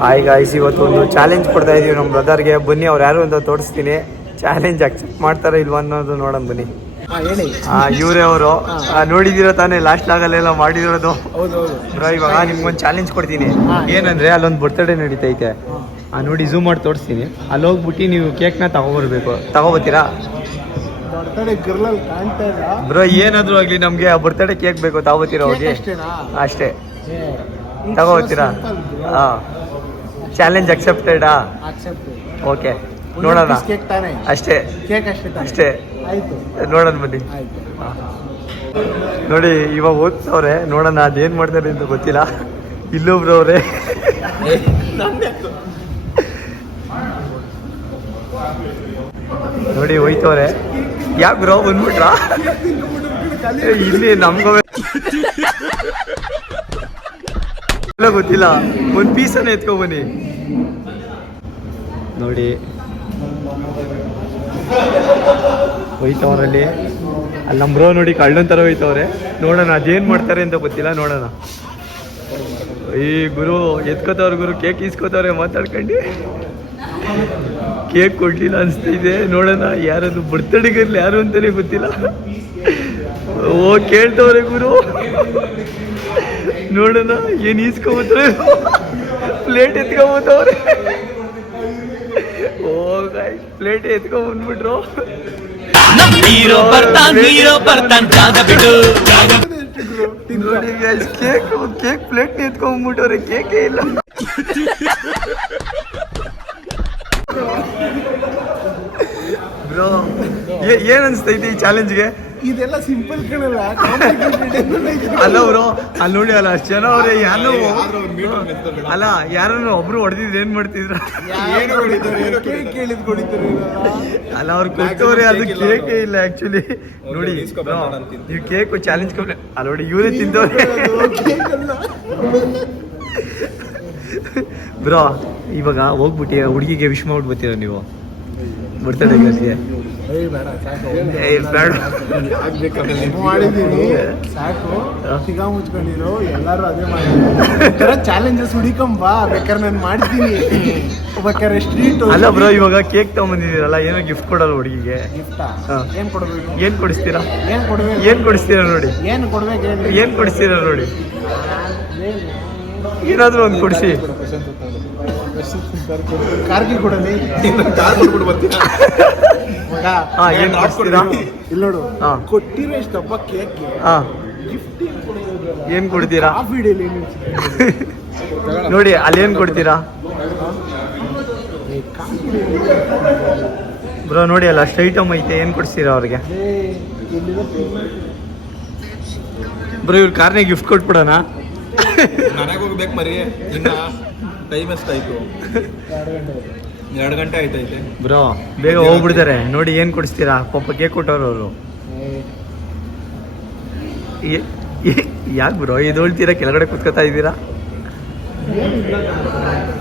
Hi guys, ಇವತ್ತು ಒಂದು challenge ಕೊಡ್ತಾ ಇದೀವಿ ನಮ್ಮ ಬ್ರದರ್ಗೆ. ಬನ್ನಿ, ಅವ್ರು ಯಾರು ಅಂತ ತೋರಿಸ್ತೀನಿ. ಚಾಲೆಂಜ್ ಅಕ್ಸೆಪ್ಟ್ ಮಾಡ್ತಾರೋ ಇಲ್ವಾ ಅನ್ನೋದು ನೋಡೋಣ ಬನ್ನಿ. ಇವರೇ ಅವರು ನೋಡಿದಿರೋ ತಾನೇ ಲಾಸ್ಟ್ ಆಗಲ್ಲೆಲ್ಲ ಮಾಡಿರೋದು. ಬ್ರೋ, ಇವಾಗ ನಿಮ್ಗೊಂದು ಚಾಲೆಂಜ್ ಕೊಡ್ತೀನಿ. ಏನಂದ್ರೆ ಅಲ್ಲೊಂದು ಬರ್ತ್ಡೇ ನಡೀತೈತೆ. ನೋಡಿ ಝೂಮ್ ಮಾಡಿ ತೋರಿಸ್ತೀನಿ. ಅಲ್ಲಿ ಹೋಗ್ಬಿಟ್ಟು ನೀವು ಕೇಕ್ನ ತಗೊಬರ್ಬೇಕು. ತಗೋಬತ್ತೀರಾ ಬ್ರೋ? ಏನಾದ್ರು ಆಗ್ಲಿ, ನಮ್ಗೆ ಆ ಬರ್ತ್ಡೇ ಕೇಕ್ ಬೇಕು. ತಗೋಬತ್ತೀರಾ ಹೋಗಿ? ಅಷ್ಟೇ, ತಗೋಬತ್ತೀರಾ? ಚಾಲೆಂಜ್ ಅಕ್ಸೆಪ್ಟೆಡಾ? ಓಕೆ, ನೋಡೋಣ. ಅಷ್ಟೇ ಅಷ್ಟೇ, ನೋಡೋಣ ಬನ್ನಿ. ನೋಡಿ, ಇವಾಗ ಓದ್ತವ್ರೆ. ನೋಡೋಣ ಅದೇನ್ ಮಾಡ್ತಾರೆ ಅಂತ ಗೊತ್ತಿಲ್ಲ. ಇಲ್ಲೊಬ್ರು ಅವ್ರೆ. ನೋಡಿ ಹೋಯ್ತವ್ರೆ. ಯಾಕೆ ಬ್ರೋ ಬಂದ್ಬಿಟ್ರಾ? ಇಲ್ಲಿ ನಮ್ಗೋ ಗೊತ್ತಿಲ್ಲ. ಒಂದು ಪೀಸನ್ನ ಎತ್ಕೊಬನ್ನಿ. ನೋಡಿ ಹೋಯ್ತವ್ರಲ್ಲಿ. ಅಲ್ಲಿ ನಮ್ಮ ಬ್ರೋ ನೋಡಿ ಕಳ್ಳನ್ ಥರ ಹೋಯ್ತವ್ರೆ. ನೋಡೋಣ ಅದೇನು ಮಾಡ್ತಾರೆ ಅಂತ ಗೊತ್ತಿಲ್ಲ. ನೋಡೋಣ. ಈ ಗುರು ಎತ್ಕೋತವ್ರ ಗುರು ಕೇಕ್ ಇಸ್ಕೋತವ್ರೆ ಮಾತಾಡ್ಕೊಂಡು. ಕೇಕ್ ಕೊಡ್ಲಿಲ್ಲ ಅನಿಸ್ತಿದೆ. ನೋಡೋಣ ಯಾರದು ಬರ್ತ್ಡೇ ಗರ್ಲ್ ಯಾರು ಅಂತಾನೆ ಗೊತ್ತಿಲ್ಲ. ಓ, ಕೇಳ್ತವ್ರೆ ಗುರು. ನೋಡೋಣ ಏನ್ ಈಸ್ಕೊಬತ್ತಾರೆ. ಪ್ಲೇಟ್ ಎತ್ಕೊಂಬತ್ತವ್ರೆ. ಓ ಗಾಯ್ಸ್, ಪ್ಲೇಟ್ ಎತ್ಕೊಂಡ್ಬಂದ್ಬಿಟ್ರು. ನೋಡಿ ಗಾಯ್ಸ್, ಕೇಕ್ ಪ್ಲೇಟ್ ಎತ್ಕೊಂಡ್ಬಿಟ್ಟವ್ರೆ. ಕೇಕೇ ಇಲ್ಲ. ಬ್ರೋ, ಏನ್ ಅನ್ಸ್ತೈತಿ ಈ ಚಾಲೆಂಜ್ಗೆ? ಇದೆಲ್ಲ ಸಿಂಪಲ್ ಕಣಲ್ಲ. ಅಲ್ಲ ಬ್ರೋ, ಅಲ್ಲಿ ನೋಡಿ, ಅಲ್ಲ ಅಷ್ಟು ಜನ ಅವ್ರೆ. ಯಾರು ಅಲ್ಲ, ಯಾರನ್ನು ಒಬ್ರು ಹೊಡೆದಿದ್ರೆ ಏನ್ ಮಾಡ್ತಿದ್ರ? ಅಲ್ಲ, ಅವ್ರು ಕೊಟ್ಟವ್ರೆ, ಅದು ಕೇಕೇ ಇಲ್ಲ ಆಕ್ಚುಲಿ. ನೋಡಿ ನೀವು ಕೇಕ್ ಚಾಲೆಂಜ್ ಅಲ್ಲ ನೋಡಿ, ಇವರೇ ತಿಂದವ್ರೆ. ಬ್ರೋ, ಇವಾಗ ಹೋಗ್ಬಿಟ್ಟು ಹುಡುಗಿಗೆ ವಿಶ್ ಮಾಡ್ಬಿಟ್ಟು ಬರ್ತೀರ ನೀವು ಬರ್ತ್ಡೇ ಗರ್ಲ್ಗೆ? ಸಾಕು, ಸಿಗಾ ಮುಚ್ಕೊಂಡಿರೋ. ಎಲ್ಲಾರು ಅದೇ ಮಾಡಿ ಚಾಲೆಂಜಸ್ ಹುಡಿಕೊಂಬಾ. ಬೇಕಾದ್ರೆ ನಾನು ಮಾಡ್ತೀನಿ. ಬೇಕಾದ್ರೆ ಸ್ಟ್ರೀಟ್ ಅಲ್ಲ ಬ್ರೋ, ಇವಾಗ ಕೇಕ್ ತಗೊಂಬಂದಿದ್ದೀರಲ್ಲ, ಏನೋ ಗಿಫ್ಟ್ ಕೊಡಲ್ಲ ಹುಡುಗಿಗೆ? ಏನ್ ಕೊಡ್ಬೇಕು? ಏನ್ ಕೊಡಿಸ್ತೀರಾ? ಏನ್ ಕೊಡ್ಬೇಕು? ಏನ್ ಕೊಡಿಸ್ತೀರಾ ನೋಡಿ? ಏನ್ ಕೊಡ್ಬೇಕು? ಏನ್ ಕೊಡಿಸ್ತೀರಾ ನೋಡಿ? ಏನಾದ್ರೂ ಒಂದು ಕೊಡಿಸಿ. ಕಾರ್ಗಿ ಕೊಡಲಿ. ಏನ್ ಕೊಡಿಸ್ತೀರಾ? ಇಲ್ಲ ನೋಡು, ಕೊಟ್ಟಿರೋ ಇಷ್ಟಪ್ಪ ಕೇಕ್ ಗಿಫ್ಟ್ ಏನ್ ಕೊಡ್ತೀರಾ ನೋಡಿ? ನೋಡಿ ಅಲ್ಲಿ ಏನ್ ಕೊಡ್ತೀರಾ ಬ್ರೋ? ನೋಡಿ ಅಲ್ಲ, ಅಷ್ಟು ಐಟಮ್ ಐತೆ. ಏನ್ ಕೊಡಿಸ್ತೀರಾ ಅವ್ರಿಗೆ? ಬ್ರೋ, ಇವ್ರ ಕಾರ್ನೇ ಗಿಫ್ಟ್ ಕೊಟ್ಬಿಡೋಣ. ನನಗೆ ಹೋಗ್ಬೇಕು ಮರಿ. ಇನ್ನ ಟೈಮ್ ಎಷ್ಟಾಯ್ತು? 2 ಗಂಟೆ ಆಯ್ತೈತೆ ಬ್ರೋ. ಬೇಗ ಹೋಗ್ಬಿಡ್ತಾರೆ. ನೋಡಿ ಏನ್ ಕೊಡಿಸ್ತೀರಾ? ಪಾಪ ಕೇಕ್ ಕೊಟ್ಟವ್ರು ಅವರು. ಯಾಕೆ ಬ್ರೋ ಎದೊಳ್ತೀರಾ? ಕೆಳಗಡೆ ಕುತ್ಕೋತಾ ಇದ್ದೀರಾ?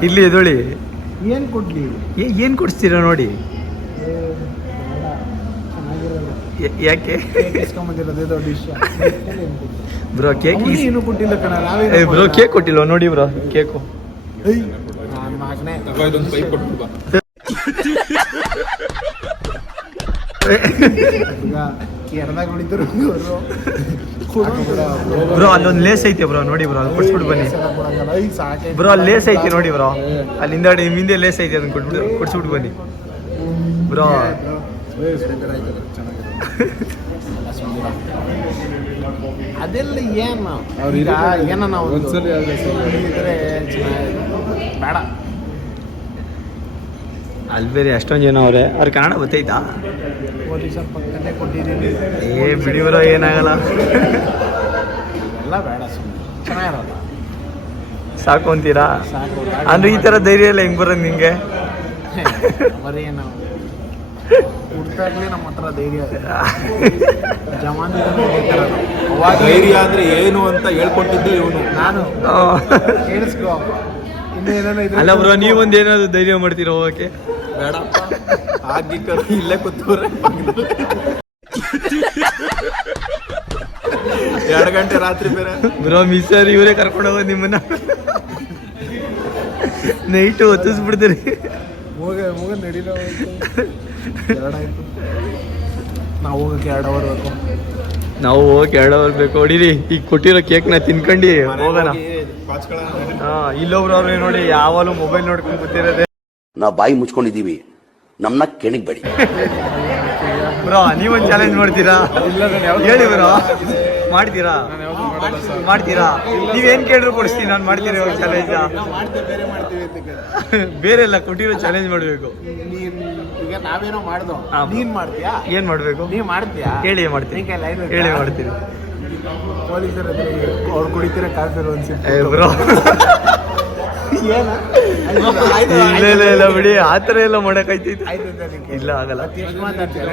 ಇಲ್ಲಿ ಎದೊಳಿ. ಏನ್ ಕೊಡ್ಲಿ? ಏನ್ ಕೊಡಿಸ್ತೀರಾ ನೋಡಿ? ಯಾಕೆ ಬ್ರೋ? ಕೇಕ್ ಏನು ಕೊಟ್ಟಿಲ್ಲ ಕಣ. ಬ್ರೋ, ಕೇಕ್ ಕೊಟ್ಟಿಲ್ವ? ನೋಡಿ ಬ್ರೋ, ಕೇಕು. ಬ್ರೋ, ಅಲ್ಲೊಂದು ಲೇಸ್ ಐತೆ ಬ್ರೋ. ನೋಡಿ ಬ್ರೋ, ಅಲ್ಲಿ ಕೊಡ್ಸ್ಬಿಟ್ಟು ಬನ್ನಿ. ಬ್ರೋ, ಅಲ್ಲಿ ಲೇಸ್ ಐತೆ ನೋಡಿ ಬ್ರೋ. ಅಲ್ಲಿಂದ ಹಿಂದೆ ಲೇಸ್ ಐತೆ, ಅದನ್ನ ಕೊಡ್ಸ್ಬಿಟ್ಟು ಬನ್ನಿ ಬ್ರೋ. ಅದೆಲ್ಲ ಏನು ಏನ ನಾವು ಬೇಡ. ಅಲ್ಲಿ ಬೇರೆ ಅಷ್ಟೊಂದು ಜನ ಅವ್ರೆ. ಅವ್ರ ಕನ್ನಡ ಗೊತ್ತೈತಾ? ಪಕ್ಕದಲ್ಲೇ ಕೊಟ್ಟಿದ್ದೀನಿ. ಬಿಡಿ ಬ್ರೋ, ಏನಾಗಲ್ಲ. ಎಲ್ಲ ಬೇಡ, ಚೆನ್ನಾಗಿರಲ್ಲ. ಸಾಕು ಅಂತೀರಾ? ಅಂದ್ರೆ ಈ ತರ ಧೈರ್ಯ ಎಲ್ಲ ಹೆಂಗ್ ಬರೋದು ನಿಂಗೆ? ಬರೀ ನಾವು ಹುಡ್ಕಾಗ್ಲಿ ನಮ್ಮ ಹತ್ರ ಧೈರ್ಯ. ಜಮಾನ ಧೈರ್ಯ ಅಂದ್ರೆ ಏನು ಅಂತ ಹೇಳ್ಕೊಟ್ಟಿದ್ದು ಇವನು. ನಾನು ಕೇಳಿಸ್ಕೋ. ಅಲ್ಲ ಬ್ರೋ, ನೀವೊಂದು ಏನಾದ್ರು ಧೈರ್ಯ ಮಾಡ್ತೀರಾ ಹೋಗಕ್ಕೆ? ಬೇಡಪ್ಪ, ಆಗಿಕ್ಕ ಇಲ್ಲೇ ಕೂತ್ಕೋರೆ. 2 ಗಂಟೆ ರಾತ್ರಿ ಬೇರೆ. ಬ್ರೋ, ಮಿಸ್ಸರ್ ಇವರೇ ಕರ್ಕೊಂಡು ಹೋಗೋದು ನಿಮ್ಮನ್ನ. ನೈಟು ಹೊತ್ತಿಸ್ಬಿಡ್ತೀರಿ. ಹೋಗ ನಡೀಲ ಎರಡಾಯ್ತು. ನಾವು ಹೋಗಕ್ಕೆ 2 ಅವರ್ ಬೇಕು. ನಾವು ಹೋಗಕ್ಕೆ 2 ಅವರ್ ಬೇಕು. ಹೊಡೀರಿ ಈಗ ಕೊಟ್ಟಿರೋ ಕೇಕ್ನ ತಿನ್ಕೊಂಡು ಹೋಗೋಣ. ಇಲ್ಲೊಬ್ರು ಅವ್ರು ನೋಡಿ ಯಾವಾಗಲೂ ಮೊಬೈಲ್ ನೋಡ್ಕೊಂಡು ಕೂತಿರೋದೆ. ನಾವು ಬಾಯಿ ಮುಚ್ಕೊಂಡಿದ್ದೀವಿ, ನಮ್ಮನ್ನ ಕೆಣಕ್ಬೇಡಿ. ಬ್ರೋ ನೀವೊಂದು ಚಾಲೆಂಜ್ ಮಾಡ್ತೀರಾ? ಹೇಳಿ ಬ್ರೋ, ಮಾಡ್ತೀರಾ? ನೀವೇನ್ ಕೇಳಿದ್ರು ಕೊಡಿಸ್ತೀನಿ ನಾನು. ಮಾಡ್ತೀರಾ ಇವಾಗ ಚಾಲೆಂಜ್? ಬೇರೆ ಮಾಡ್ತೀವಿ ಅಂತ ಬೇರೆ ಎಲ್ಲ ಕೊಟ್ಟಿರೋ ಚಾಲೆಂಜ್ ಮಾಡಬೇಕು. ಈಗ ನಾವೇನೋ ಮಾಡ್ದೋ, ನೀನ್ ಮಾಡ್ತೀಯಾ? ಏನ್ ಮಾಡ್ಬೇಕು? ನೀವ್ ಮಾಡ್ತೀಯಾ? ಹೇಳಿ ಮಾಡ್ತೀನಿ. ಹೇಳಿ ಮಾಡ್ತೀನಿ. ಪೊಲೀಸರ ಹತ್ರ ಅವ್ರು ಕುಡಿತೀರ ಕಾಫಿ ಬ್ರೋ ಇಲ್ಲ ಬಿಡಿ, ಆತರ ಎಲ್ಲ ಮಾಡಕ್ ಆಯ್ತೈತಿ. ಇಲ್ಲ ಆಗಲ್ಲ. ಮಾತಾಡ್ತೀವಿ